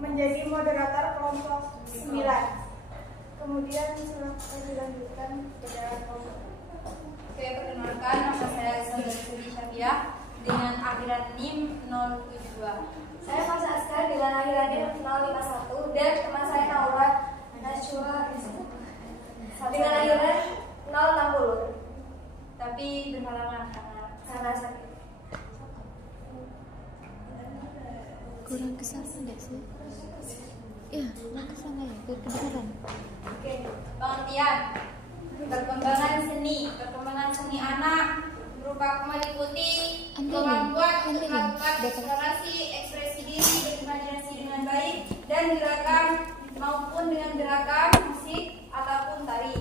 menjadi moderator kelompok 9. Kemudian silakan dilanjutkan kepada kelompok. Oke, perkenalkan, nama saya Saudari Suri Syafia dengan akhiran NIM 072. Saya Fasa Askar dengan akhiran NIM 051 dan teman saya Naura Nashua dengan akhiran 060. Tapi berhalangan karena sakit. Kurang kesana nggak sih? Iya, kurang kesana ya, kedengaran. Oke, pengertian. Perkembangan seni anak berupa meliputi kemampuan untuk melakukan ekspresi diri, berimajinasi dengan baik, dan gerakan maupun dengan gerakan musik ataupun tari.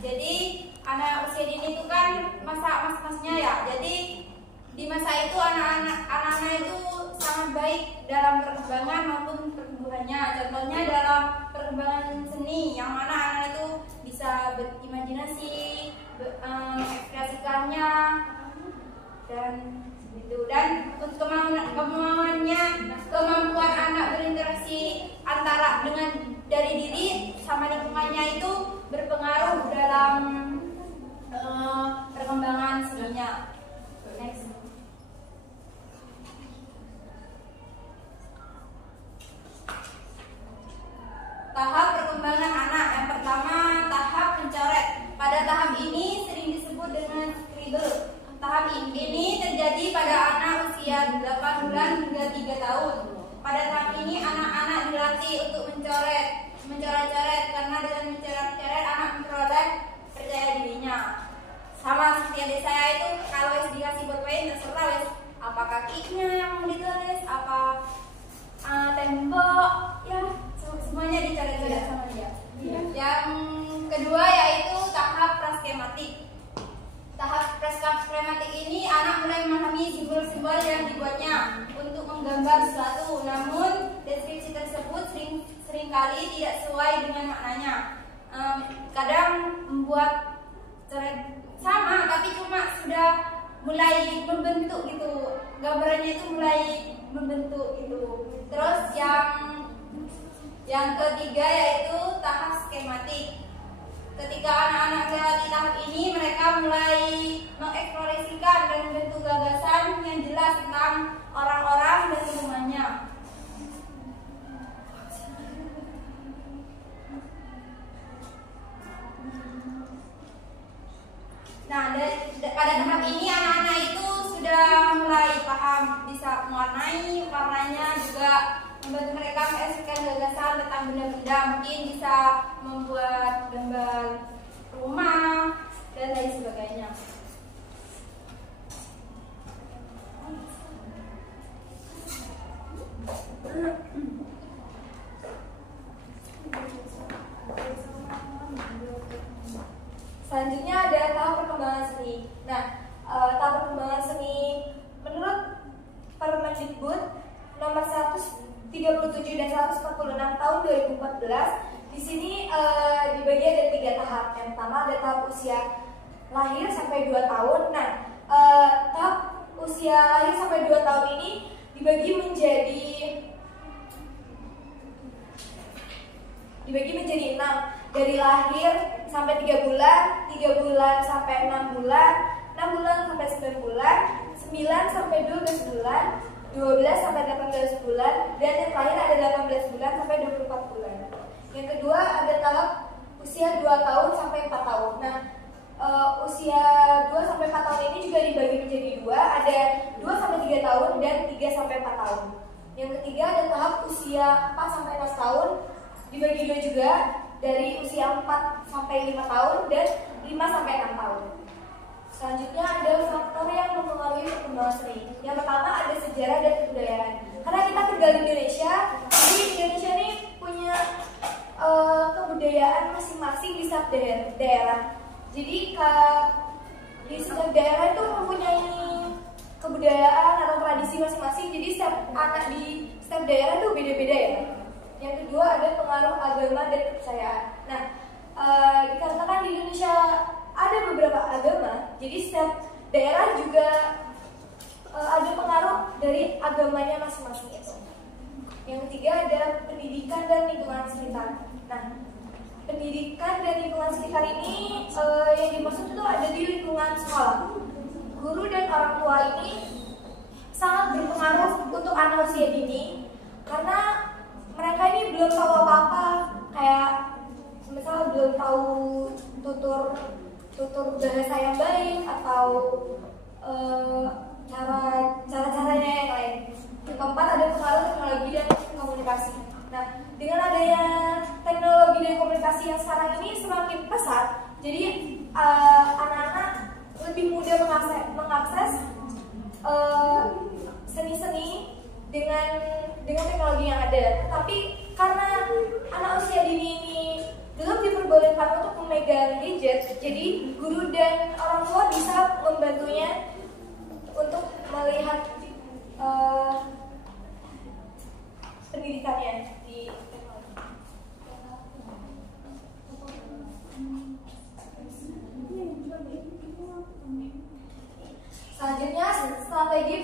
Jadi anak usia dini itu kan mas-masnya ya. Jadi di masa itu anak-anak itu sangat baik dalam perkembangan maupun pertumbuhannya. Contohnya dalam perkembangan seni, yang mana anak itu bisa berimajinasi, mengekspresikannya, dan gitu. Dan untuk kemampuan anak berinteraksi antara dari diri sama lingkungannya itu berpengaruh dalam perkembangan seninya. Next. Tahap perkembangan anak. Yang pertama, tahap mencoret. Pada tahap ini sering disebut dengan scribble. Tahap ini terjadi pada anak usia 8 bulan hingga 3 tahun. Pada tahap ini anak-anak dilatih untuk mencoret-coret, karena dengan mencoret-coret anak memperoleh percaya dirinya. Sama seperti adik saya itu, kalau dikasih bolpen terserah wes apa kakinya yang ditulis, apa tembok, ya semuanya dicoret-coret sama dia. Yang kedua yaitu tahap praskematik. Tahap praskematik ini anak mulai memahami simbol-simbol yang dibuatnya untuk menggambar sesuatu, namun deskripsi tersebut seringkali tidak sesuai dengan maknanya. Kadang membuat coret sama, tapi cuma sudah mulai membentuk gitu, gambarannya itu mulai membentuk gitu. Terus yang ketiga yaitu tahap skematik. Ketika anak-anak melewati tahap ini, mereka mulai mengeksplorasikan dan membentuk gagasan yang jelas tentang orang-orang dan lingkungannya. Nah, pada tahap ini anak-anak itu sudah mulai paham, bisa mewarnai, warnanya juga membantu mereka mengekspresikan gagasan tentang benda-benda, mungkin bisa membuat gambar rumah dan lain sebagainya. Selanjutnya ada tahap perkembangan seni. Nah, tahap perkembangan seni menurut Permendikbud nomor 137 dan 146 tahun 2014, di sini dibagi ada 3 tahap. Yang pertama ada tahap usia lahir sampai 2 tahun. Nah, tahap usia lahir sampai 2 tahun ini dibagi menjadi 6. Dari lahir sampai 3 bulan, 3 bulan sampai 6 bulan, 6 bulan sampai 9 bulan, 9 sampai 12 bulan, 12 sampai 18 bulan, dan yang terakhir ada 18 bulan sampai 24 bulan. Yang kedua ada tahap usia 2 tahun sampai 4 tahun. Nah, usia 2 sampai 4 tahun ini juga dibagi menjadi 2, ada 2 sampai 3 tahun dan 3 sampai 4 tahun. Yang ketiga ada tahap usia 4 sampai 6 tahun, dibagi 2 juga, dari usia 4 sampai 5 tahun dan 5 sampai 6 tahun. Selanjutnya ada faktor yang mempengaruhi perkembangan seni. Yang pertama ada sejarah dan kebudayaan. Karena kita tinggal di Indonesia, jadi Indonesia ini punya kebudayaan masing-masing di setiap daerah. Jadi di setiap daerah itu mempunyai kebudayaan atau tradisi masing-masing. Jadi setiap anak di setiap daerah itu beda-beda ya. Yang kedua ada pengaruh agama dan kepercayaan. Nah, dikatakan di Indonesia ada beberapa agama, jadi setiap daerah juga ada pengaruh dari agamanya masing-masing itu. Yang ketiga ada pendidikan dan lingkungan sekitar. Nah, pendidikan dan lingkungan sekitar ini yang dimaksud itu ada di lingkungan sekolah. Guru dan orang tua ini sangat berpengaruh untuk anak usia dini karena mereka ini belum tahu apa-apa, kayak misal belum tahu tutur bahasa yang baik atau cara-caranya yang lain. Yang keempat ada pengaruh teknologi dan komunikasi. Nah, dengan adanya teknologi dan komunikasi yang sekarang ini semakin pesat, jadi anak-anak lebih mudah mengakses seni-seni dengan teknologi yang ada. Tapi karena anak usia dini ini belum diperbolehkan untuk memegang gadget, jadi guru dan orang tua bisa membantunya untuk melihat pendidikannya di teknologi. Selanjutnya, strategi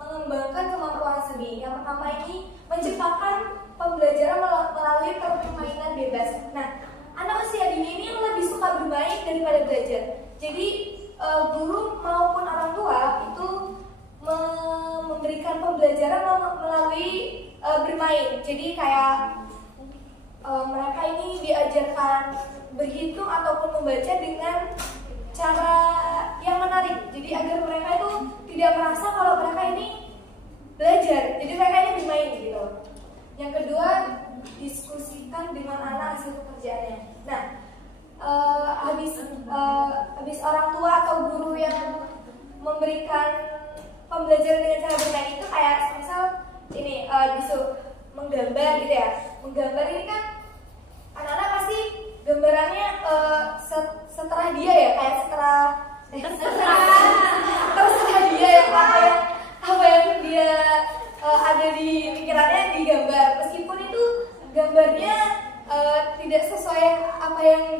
mengembangkan kemampuan seni. Yang pertama ini menciptakan pembelajaran melalui permainan bebas. Nah, anak usia dini ini lebih suka bermain daripada belajar. Jadi guru maupun orang tua itu memberikan pembelajaran melalui bermain. Jadi kayak mereka ini diajarkan berhitung ataupun membaca dengan cara yang menarik. Jadi agar mereka itu tidak merasa kalau mereka ini belajar. Jadi mereka ini bermain gitu. Yang kedua, diskusikan dengan anak hasil pekerjaannya. Nah, habis orang tua atau guru yang memberikan pembelajaran dengan cara bermain itu kayak misal ini disuruh menggambar gitu ya. Menggambar ini kan anak-anak pasti gambarannya setelah dia ya, kayak terserah dia yang apa yang dia ada di pikirannya digambar, meskipun itu gambarnya tidak sesuai apa yang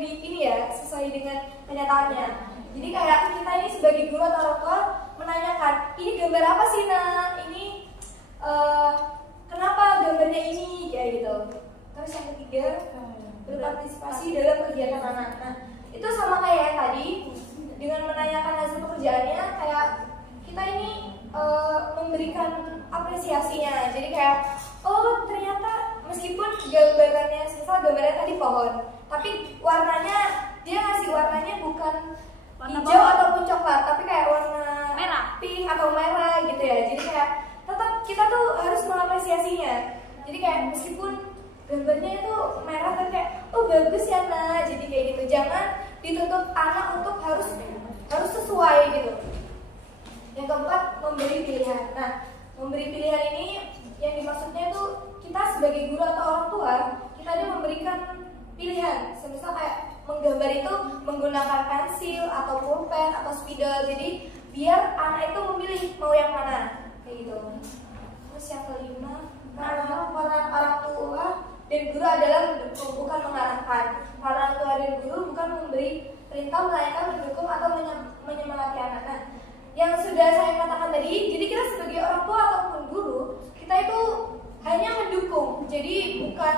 sesuai dengan kenyataannya. Jadi kayak kita ini sebagai guru atau orang tua menanyakan, ini gambar apa sih nak? Ini kenapa gambarnya ini kayak gitu. Terus yang ketiga, berpartisipasi dalam kegiatan anak. Nah, itu sama kayak tadi, dengan menanyakan hasil pekerjaannya, kayak kita ini memberikan apresiasinya. Jadi kayak, oh ternyata meskipun gambarannya, misal gambarnya tadi pohon, tapi warnanya dia ngasih warnanya bukan hijau ataupun coklat, tapi kayak warna merah, pink atau merah gitu ya. Jadi kayak tetap kita tuh harus mengapresiasinya. Jadi kayak meskipun gambarnya itu merah tapi kayak, oh bagus ya nak, jadi kayak gitu. Jangan dituntut anak untuk harus sesuai gitu. Yang keempat, memberi pilihan. Nah, memberi pilihan ini yang dimaksudnya itu kita sebagai guru atau orang tua, kita ini memberikan pilihan. Semisal kayak menggambar itu menggunakan pensil atau pulpen atau spidol. Jadi biar anak itu memilih mau yang mana kayak gitu. Terus yang kelima, peran orang tua dan guru adalah mendukung, bukan mengarahkan. Peran orang tua dan guru bukan memberi perintah, melainkan mendukung atau menyemangati anak. Nah, yang sudah saya katakan tadi, jadi kita sebagai orang tua ataupun guru, kita itu hanya mendukung. Jadi bukan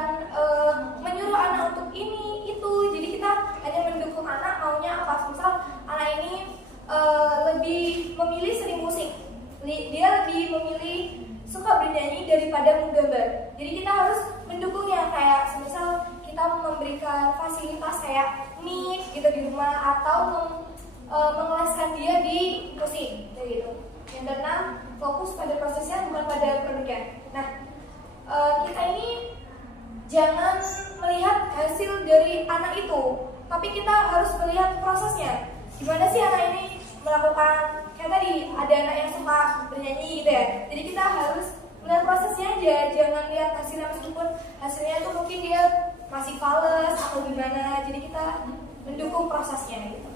menyuruh anak untuk ini itu. Jadi kita hanya mendukung anak maunya apa. Misal anak ini lebih memilih seni musik, dia lebih memilih suka bernyanyi daripada menggambar. Jadi kita harus mendukungnya, kayak misal kita memberikan fasilitas kayak mic gitu di rumah atau mengelaskan dia di musik kayak gitu. Yang keenam, fokus pada prosesnya bukan pada produknya. Nah, kita ini jangan melihat hasil dari anak itu, tapi kita harus melihat prosesnya. Gimana sih anak ini melakukan, kayak tadi ada anak yang suka bernyanyi gitu ya. Jadi kita harus melihat prosesnya aja, jangan lihat hasilnya, meskipun hasilnya itu mungkin dia masih fales atau gimana. Jadi kita mendukung prosesnya gitu.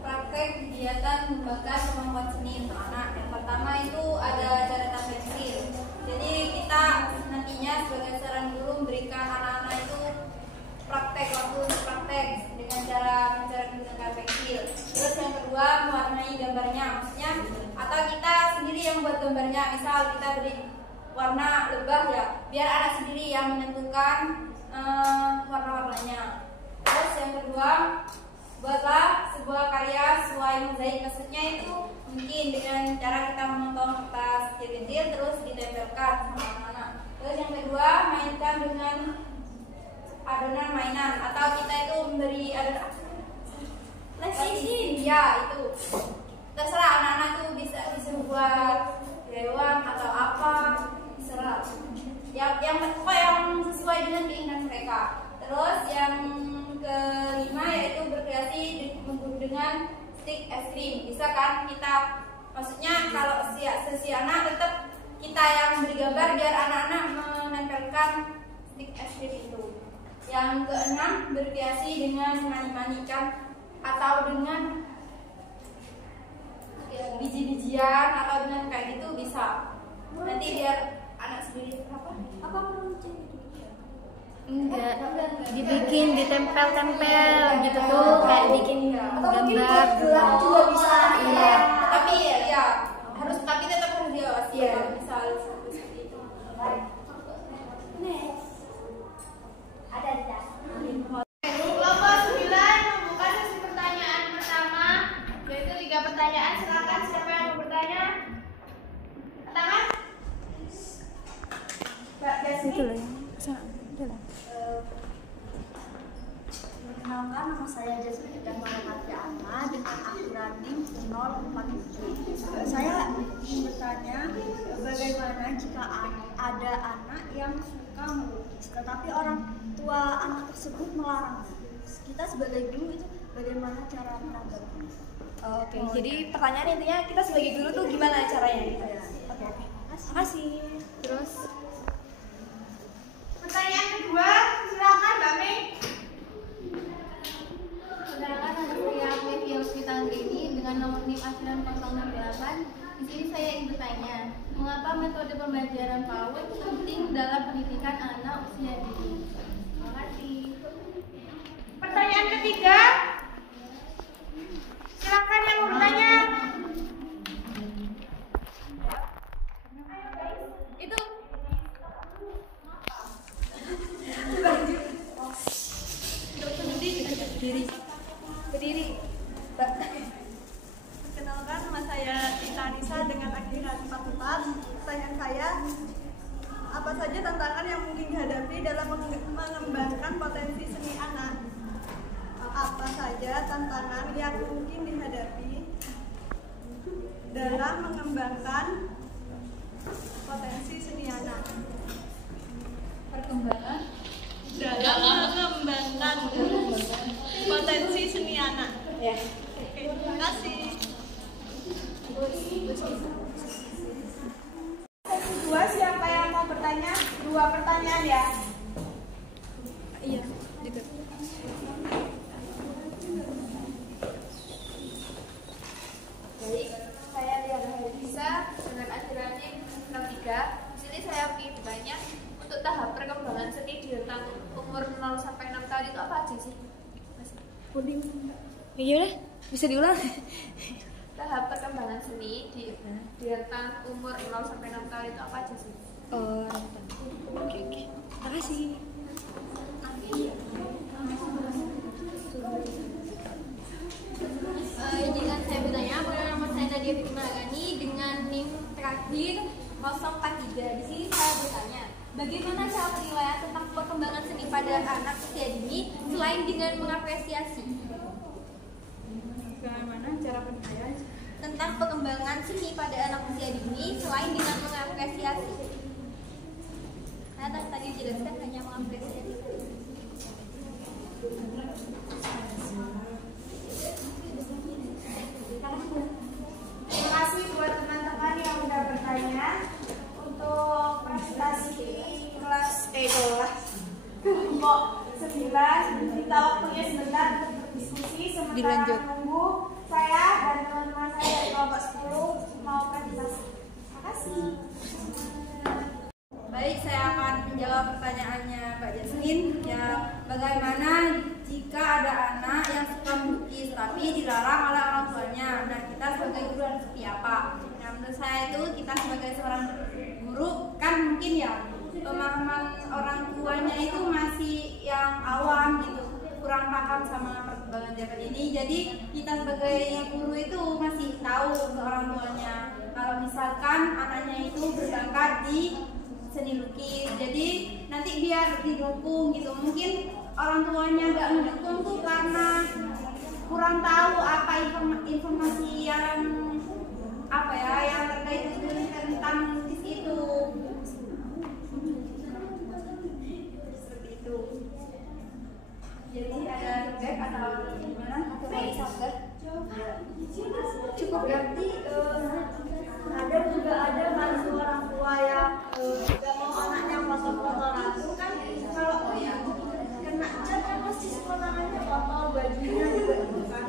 Praktek kegiatan mengembangkan kemampuan seni untuk anak. Yang pertama itu ada catatan pensil. Jadi kita nantinya sebagai seorang guru memberikan anak-anak itu waktu praktek dengan cara menggunakan pensil. Terus yang kedua kedua, mewarnai gambarnya. Maksudnya atau kita sendiri yang membuat gambarnya. Misal kita beri warna lebah ya, biar anak sendiri yang menentukan warna-warnanya. Terus yang kedua, buatlah sebuah karya sesuai mozaik. Maksudnya itu mungkin dengan cara kita memotong kertas kecil-kecil terus ditempelkan sama anak-anak. Terus yang kedua, mainkan dengan adonan mainan atau kita itu memberi adonan PlayStation. Ya itu terserah anak-anak tuh bisa buat hewan atau apa, terserah. Yang sesuai dengan keinginan mereka. Terus yang kelima yaitu berkreasi dengan stick es krim. Bisa kan kita, maksudnya kalau sesi anak tetap kita yang beri gambar biar anak-anak menempelkan stick es krim itu. Yang keenam, berkreasi dengan mani-manikan atau dengan biji-bijian atau dengan kayak gitu bisa. Nanti biar anak sendiri apa Enggak, dibikin, ditempel-tempel gitu tuh, kayak bikin gambar juga bisa. Iya, tapi ya harus, tapi tetap harus diawasi ya kalau misal seperti itu. Ada di tas. Kelompok 9 membuka sesi pertanyaan pertama, yaitu 3 pertanyaan. Silakan siapa yang mau bertanya? Tangan. Mbak Jasmine. Perkenalkan, nama saya Jasmine dan Muhammad Ana dengan akun running 047. Saya ingin bertanya, bagaimana jika ada anak yang suka melukis, tetapi orang tua anak tersebut melarang? Kita sebagai guru itu bagaimana cara menanggapi? Oke, jadi pertanyaan intinya kita sebagai guru tuh gimana caranya gitu ya? Oke. Makasih. Terus Pertanyaan kedua, silakan Mbak Mei. Perkenalkan, nama saya Mevi Auspita Anggreni dengan nomor NIM akhiran 068. Di sini saya ingin bertanya, mengapa metode pembelajaran PAUD penting dalam pendidikan anak usia dini? Terima kasih. Pertanyaan ketiga, silakan yang mau bertanya. Itu Berdiri. Perkenalkan, nama saya Tita Anissa dengan akhiran 44. Pertanyaan saya, apa saja tantangan yang mungkin dihadapi dalam mengembangkan potensi seni anak? Apa saja tantangan yang mungkin dihadapi dalam mengembangkan potensi seni anak? perkembangan Dalam mengembangkan potensi seni anak. ya. Oke, terima kasih. Sesi 2, siapa yang mau bertanya? 2 pertanyaan ya. iya, juga. Baik, saya Liana Helisa dengan akhiran NIM 63. Di sini saya ingin bertanya, untuk tahap perkembangan seni di rentang umur 0 sampai 6 tahun itu apa aja sih? Gimana? Bisa diulang? Tahap perkembangan seni di rentang umur 0 sampai 6 tahun itu apa aja sih? Oh, rentang. Oke. Makasih. Izinkan saya bertanya, nama saya Nadia Fitri Malagani dengan NIM terakhir 043. Di sini saya bertanya, bagaimana cara penilaian tentang perkembangan seni pada anak usia dini selain dengan mengapresiasi? Bagaimana cara penilaian? Tentang pengembangan seni pada anak usia dini selain dengan mengapresiasi. Karena tadi dijelaskan hanya mengapresiasi. Terima kasih buat teman-teman yang udah bertanya. Untuk presentasi kelas kelompok 9, kita waktunya sebentar untuk berdiskusi sementara Dilanjut. menunggu saya dan teman-teman saya dari kelompok 10 mau presentasi. Terima kasih. Baik, saya akan menjawab pertanyaannya Mbak Jasmine. Ya, bagaimana jika ada anak yang suka melukis tapi dilarang oleh orang tuanya? sebagai guru harus seperti apa. Nah, menurut saya itu kita sebagai seorang guru kan mungkin ya pemahaman orang tuanya itu masih yang awam gitu, kurang paham sama perkembangan zaman ini. Jadi kita sebagai guru itu masih tahu ke orang tuanya kalau misalkan anaknya itu berbakat di seni lukis, jadi nanti biar didukung gitu. Mungkin orang tuanya nggak mendukung tuh karena kurang tahu apa informasi yang apa ya yang terkait tentang lukis itu. Seperti itu. Jadi ada feedback atau gimana? Baik, sabar. Cukup berarti kadang juga ada kan orang tua yang nggak mau anaknya kotor-kotor aku kan kalau kena cat kan pasti semua tangannya kotor, bajunya juga gitu kan.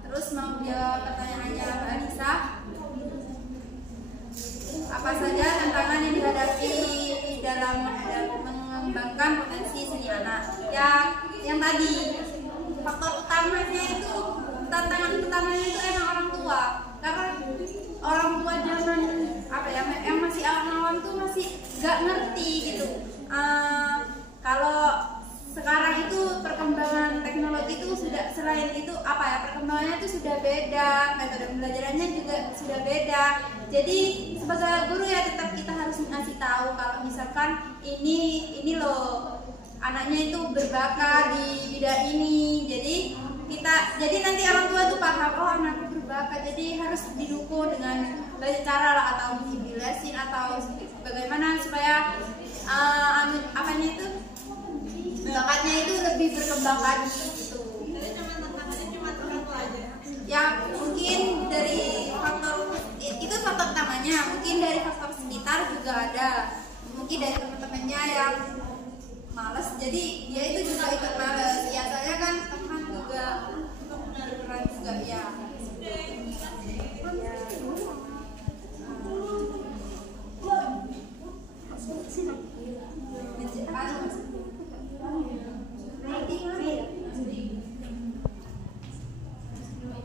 Terus mau jawab pertanyaannya Mbak Anissa, apa saja tantangan yang dihadapi dalam mengembangkan potensi seni anak? Yang tadi faktor utamanya itu, tantangan utamanya itu emang orang tua, karena orang tua zaman apa ya yang masih awam-awam tuh masih gak ngerti gitu. Kalau sekarang itu perkembangan teknologi itu sudah, selain itu apa ya, perkembangannya itu sudah beda, metode pembelajarannya juga sudah beda. Jadi sebagai guru ya tetap kita harus ngasih tahu kalau misalkan ini loh anaknya itu berbakat di bidang ini. Jadi nanti orang tua tuh paham, oh anakku berbakat, jadi harus didukung dengan banyak cara lah, atau dibilesin atau bagaimana supaya apanya itu bakatnya itu lebih berkembang lagi gitu. Jadi tantangannya cuma orang tua aja. Ya mungkin dari faktor itu faktor utamanya, mungkin dari faktor sekitar juga ada, mungkin dari teman-temannya yang males, jadi dia itu juga ikut males. Biasanya kan teman juga berperan juga ya.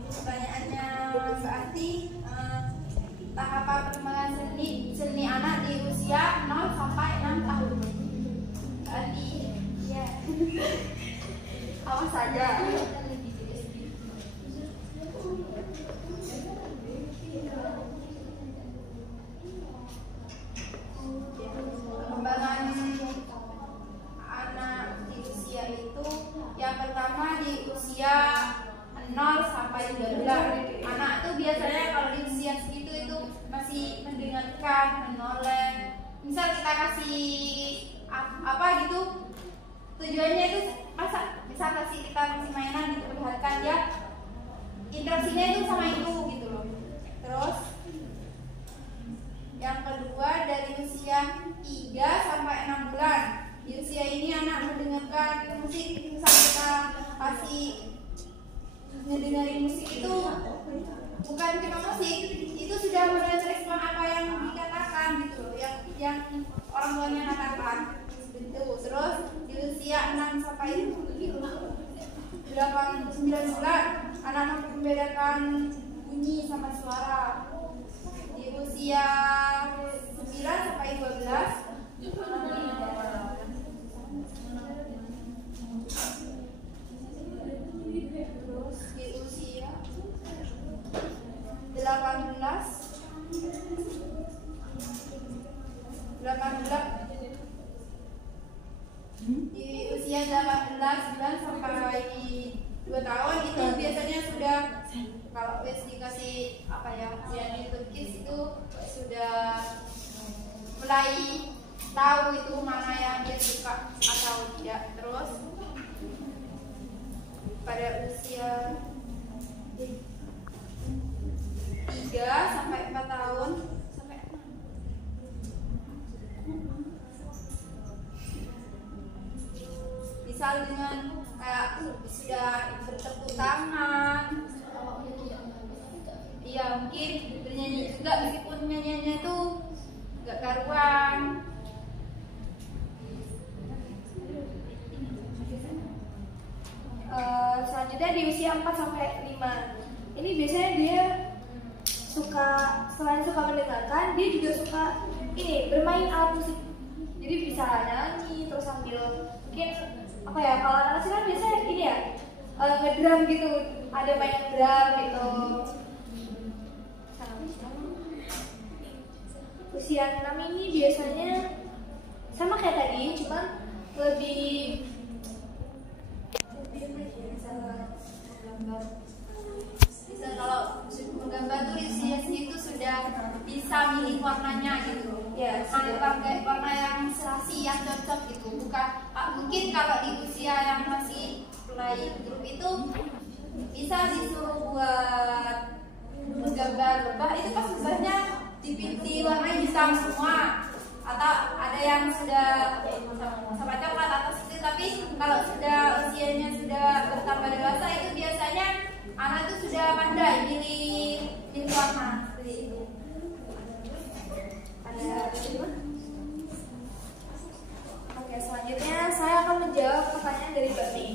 Pertanyaannya Mbak Ati, tahapan perkembangan seni anak di usia 0 sampai 6 tahun. Mbak Ati, ya. Apa saja? Perkembangan anak di usia itu, yang pertama di usia 0 sampai 3 bulan. Anak itu biasanya kalau di usia segitu itu masih mendengarkan, menoleh. Misal kita kasih apa gitu, tujuannya itu bisa kasih kita kasih mainan gitu, perlihatkan dia interaksinya itu sama itu gitu loh. Terus yang kedua dari usia 3 sampai 6 bulan. Di usia ini anak mendengarkan musik, misal kita kasih ngedengerin musik itu bukan cuma musik, itu sudah mulai merespon apa yang dikatakan gitu loh, yang orang tuanya katakan gitu. Terus di usia 6 sampai 9 bulan anak mampu membedakan bunyi sama suara. Di usia 9 sampai 12 terus di usia 18 di usia 18 bulan sampai 2 tahun itu biasanya sudah, kalau wes dikasih apa ya yang dilukis itu sudah mulai tahu itu mana yang dia suka atau tidak. Terus pada usia 3 sampai 4 tahun sampai misal dengan kayak sudah bertepuk tangan, iya mungkin bernyanyi juga meskipun nyanyiannya itu gak karuan. selanjutnya di usia 4 sampai 5. Ini biasanya dia suka, selain suka mendengarkan, dia juga suka ini bermain alat musik. Jadi bisa nyanyi terus sambil mungkin apa ya, kalau anak kecil kan biasanya ini ya ngedrum gitu, ada main drum gitu. Usia 6 ini biasanya sama kayak tadi, cuma lebih bisa kalau menggambar tuh usia itu sudah bisa milih warnanya gitu ya, pakai warna yang serasi yang cocok gitu, bukan mungkin kalau di usia yang masih playgroup itu bisa disuruh buat menggambar lebah, itu pas lebahnya dipilih warnanya hitam semua, atau ada yang sudah sama coklat atas itu. Tapi kalau sudah usianya sudah bertambah dewasa itu biasanya anak itu sudah pandai pilih warna seperti itu. Oke, selanjutnya saya akan menjawab pertanyaan dari Mbak Mei.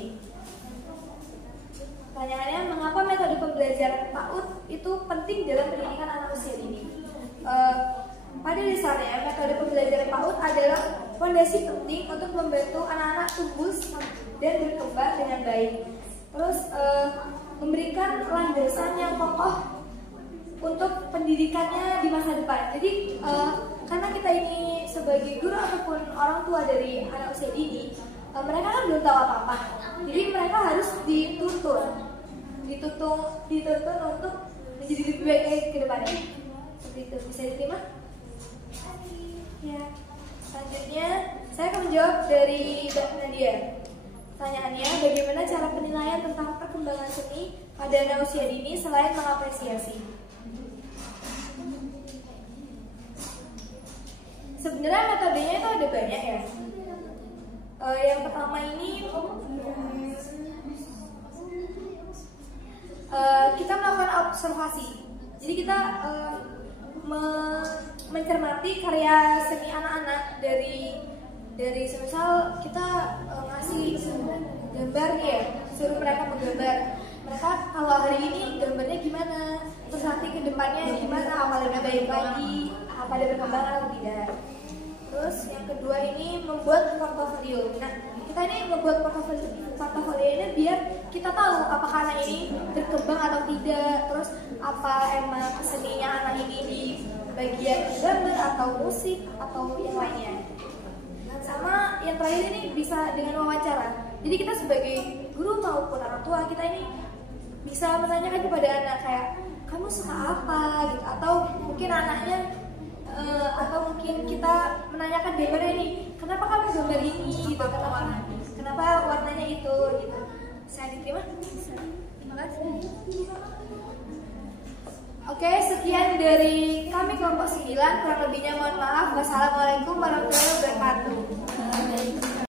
Pertanyaannya, mengapa metode pembelajaran PAUD itu penting dalam pendidikan anak usia dini? Pada dasarnya, metode pembelajaran PAUD adalah fondasi penting untuk membantu anak-anak tumbuh dan berkembang dengan baik. Terus memberikan landasan yang kokoh untuk pendidikannya di masa depan. Jadi karena kita ini sebagai guru ataupun orang tua dari anak usia dini, mereka kan belum tahu apa-apa. Jadi mereka harus dituntun untuk menjadi lebih baik ke depannya. Seperti itu, bisa diterima? Ya. Selanjutnya saya akan menjawab dari Mbak Nadia. Pertanyaannya, bagaimana cara penilaian tentang perkembangan seni pada anak usia dini selain mengapresiasi? Sebenarnya metodenya itu ada banyak ya. Yang pertama ini kita melakukan observasi. Jadi kita mencermati karya seni anak-anak dari semisal kita ngasih gambar ya, suruh mereka menggambar. Mereka kalau hari ini gambarnya gimana, terus nanti ke depannya gimana, apa lebih baik lagi, apa ada berkembang atau tidak. Terus yang kedua ini membuat portofolio. Nah, kita ini membuat portofolio ini biar kita tahu apakah anak ini berkembang atau tidak. Terus apa emang seninya anak ini di bagian gambar atau musik atau yang lainnya. Sama yang terakhir ini bisa dengan wawancara. Jadi kita sebagai guru maupun orang tua, kita ini bisa menanyakan kepada anak kayak, kamu suka apa gitu, atau mungkin anaknya atau mungkin kita menanyakan gambarnya ini, kenapa kamu gambar ini gitu, kenapa warnanya itu gitu. Saya diterima? Terima kasih. Oke, sekian dari kami kelompok 9. Kurang lebihnya mohon maaf. Wassalamualaikum warahmatullahi wabarakatuh.